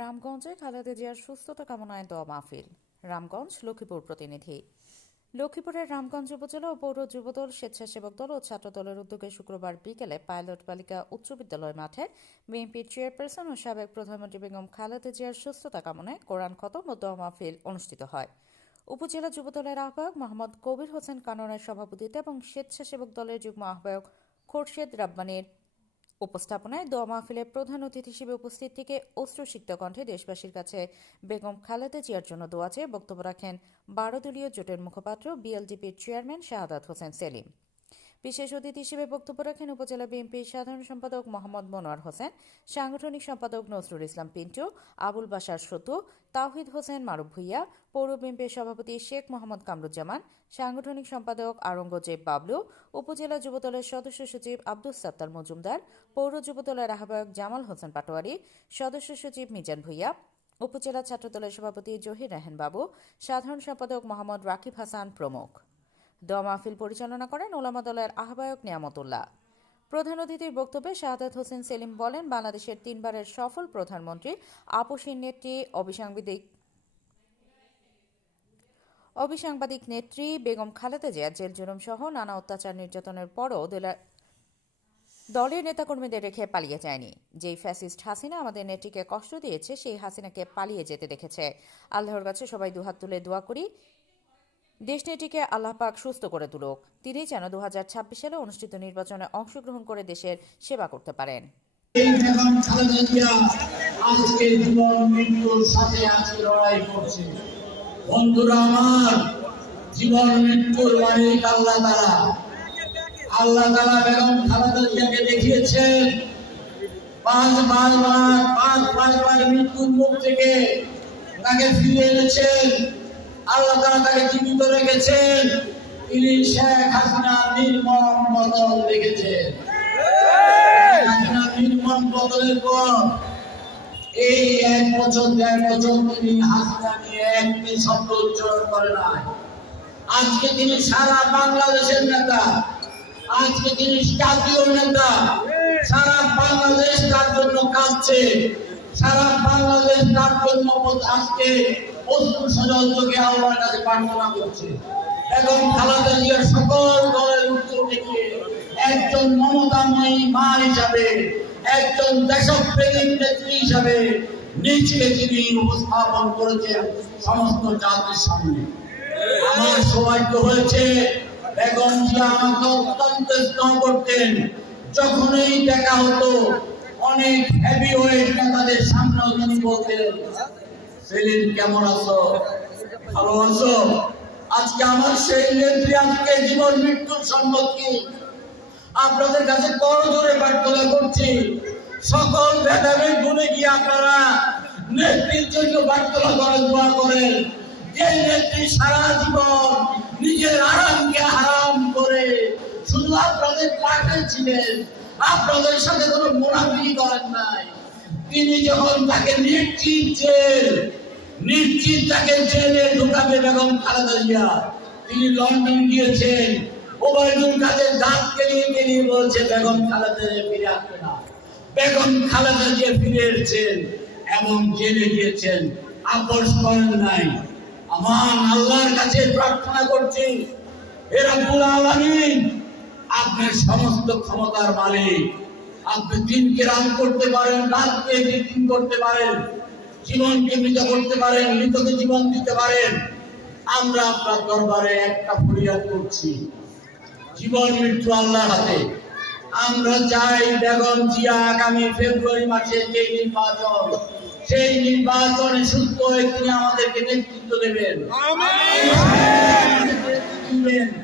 রামগঞ্জে খালেদা জিয়ার সুস্থতা কামনায় দোয়া মাহফিল। রামগঞ্জ লক্ষ্মীপুর প্রতিনিধি। লক্ষ্মীপুরের রামগঞ্জ উপজেলা ও পৌর যুবদল স্বেচ্ছাসেবক দল ও ছাত্র দলের উদ্যোগে শুক্রবার বিকেলে পাইলট বালিকা উচ্চ বিদ্যালয় মাঠে বিএনপির চেয়ারপারসন ও সাবেক প্রধানমন্ত্রী বেগম খালেদা জিয়ার সুস্থতা কামনায় কোরআন খতম ও দোয়া মাহফিল অনুষ্ঠিত হয়। উপজেলা যুবদলের আহ্বায়ক মোহাম্মদ কবির হোসেন কাননের সভাপতিত্বে এবং স্বেচ্ছাসেবক দলের যুগ্ম আহ্বায়ক খোরশেদ রাব্বানির উপস্থাপনায় দোয়া মাহফিলে প্রধান অতিথি হিসেবে উপস্থিত থেকে অশ্রুসিক্ত কণ্ঠে দেশবাসীর কাছে বেগম খালেদা জিয়ার জন্য দোয়া চেয়ে বক্তব্য রাখেন বারো দলীয় জোটের মুখপাত্র বিএলডিপির চেয়ারম্যান শাহাদাত হোসেন সেলিম। বিশেষ অতিথি হিসেবে বক্তব্য রাখেন উপজেলা বিএনপির সাধারণ সম্পাদক মোহাম্মদ মনোয়ার হোসেন, সাংগঠনিক সম্পাদক নজরুল ইসলাম পিন্টু, আবুল বাসার সতু, তাওহিদ হোসেন মারুফ ভুইয়া, পৌর বিএনপির সভাপতি শেখ মোহাম্মদ কামরুজ্জামান, সাংগঠনিক সম্পাদক আরঙ্গজেব বাবলু, উপজেলা যুবদলের সদস্য সচিব আব্দুল সাত্তার মজুমদার, পৌর যুবদলের আহ্বায়ক জামাল হোসেন পাটোয়ারি, সদস্য সচিব মিজান ভুইয়া, উপজেলা ছাত্রদলের সভাপতি জহির রাহেন বাবু সাধারণ সম্পাদক মোহাম্মদ রাকিব হাসান প্রমুখ। দোয়া মাহফিল পরিচালনা করেন ওলামা দলের আহ্বায়ক নিয়ামতুল্লাহ। প্রধান অতিথির বক্তব্যে শাহাদাত হোসেন সেলিম বলেন, বাংলাদেশের তিনবারের সফল প্রধানমন্ত্রী আপসীর নেত্রী অবিসাংবিধিক অবিসাংবাদিক নেত্রী বেগম খালেদা জিয়া জেল জুলুম সহ নানা অত্যাচার নির্যাতনের পরও দলের নেতাকর্মীদের রেখে পালিয়ে যায়নি। যেই ফ্যাসিস্ট হাসিনা আমাদের নেত্রীকে কষ্ট দিয়েছে, সেই হাসিনাকে পালিয়ে যেতে দেখেছে। আল্লাহর কাছে সবাই দুহাত তুলে দোয়া করি। দেশনেত্রীকে আল্লাহ পাক সুস্থ করে তুলুক। তিনি যেন দুহাজার ছাব্বিশ সালে অনুষ্ঠিত নির্বাচনে অংশগ্রহণ করে দেশের সেবা করতে পারেন। জীবন বন্ধুরা আমার, জীবন মৃত্যুর মালিক আল্লাহ তালা। আল্লাহ তালা বেগম জিয়াকে দেখিয়েছেন। পাঁচ পাঁচ বার পাঁচ পাঁচবার মৃত্যুর মুখ থেকে তাকে ফিরে এনেছেন। আল্লাহ তালা তাকে জীবিত রেখেছেন। তিনি শেখ হাসিনা নির্মম বদল হাসিনা নির্মম বদলের পর এই এক বছর, দেড় বছর তিনি হাসিনা নিয়ে একটি শব্দ উচ্চারণ করে নাই। আজকে তিনি সারা বাংলাদেশের নেতা। আজকে তিনি জাতীয় নেতা। সারা বাংলাদেশ তার জন্য কাঁদছে। সারা বাংলাদেশ তার জন্য আজকে অশ্রু আল্লাহর কাছে প্রার্থনা করছে। এবং খালেদা সকল দলের উত্তর থেকে একজন মমতাময়ী মা হিসাবে, একজন দেশপ্রেমিক নেত্রী হিসাবে নিজকে তিনি উপস্থাপন করেছেন সমস্ত জাতির সামনে। আমার সৌভাগ্য হয়েছে, বেগম জিয়া আমাকে অত্যন্ত স্নেহ করতেন। যখনই দেখা হতো, অনেক হেভি ওয়েট নেতাদের সামনেও তিনি বলতেন, সেলিম কেমন আছো? আছো আজকে আমার সেই নেত্রী, আজকে জীবন মৃত্যুর সম্মুখীন আপনাদের কাছে বড় জোরে প্রার্থনা করছি। সকল ভেদাভেদ ভুলে গিয়ে আপনারা নেত্রীর জন্য প্রার্থনা করেন, দোয়া করেন। যে নেত্রী সারা জীবন নিজের আরামকে হারাম করে শুধু আপনাদের পাশে ছিলেন, আপনাদের সাথে কোনো মোনাফিকি করেন নাই। তিনি যখন তাকে নিশ্চিত নিশ্চিত তাকে জেলে ঢুকাবে বেগম খালেদা জিয়া। তিনি লন্ডন গিয়েছেন। ওবায়দুল কাদের দাঁত কেলিয়ে কেলিয়ে বলছে, বেগম খালেদা জিয়া ফিরে আসবে না। বেগম খালেদা জিয়া ফিরে এসেছেন এবং জেলে গিয়েছেন। আপোষ করেন নাই। আমার আল্লাহর কাছে প্রার্থনা করছি রব্বুল আলামিন, আপনার সমস্ত ক্ষমতার মালিক, আপনি দিনকে রাত করতে পারেন, রাতকে দিন করতে পারেন। জীবনকে মৃত করতে পারেন মৃতকে জীবন দিতে পারেন। আমরা আপনার দরবারে একটা ফরিয়াদ করছি। জীবন মৃত্যু আল্লাহর হাতে। আমরা চাই বেগম জিয়া আগামী ফেব্রুয়ারি মাসে যে নির্বাচন সেই নির্বাচনে সুস্থ হয়ে তিনি আমাদেরকে নেতৃত্ব দেবেন। দিবেন।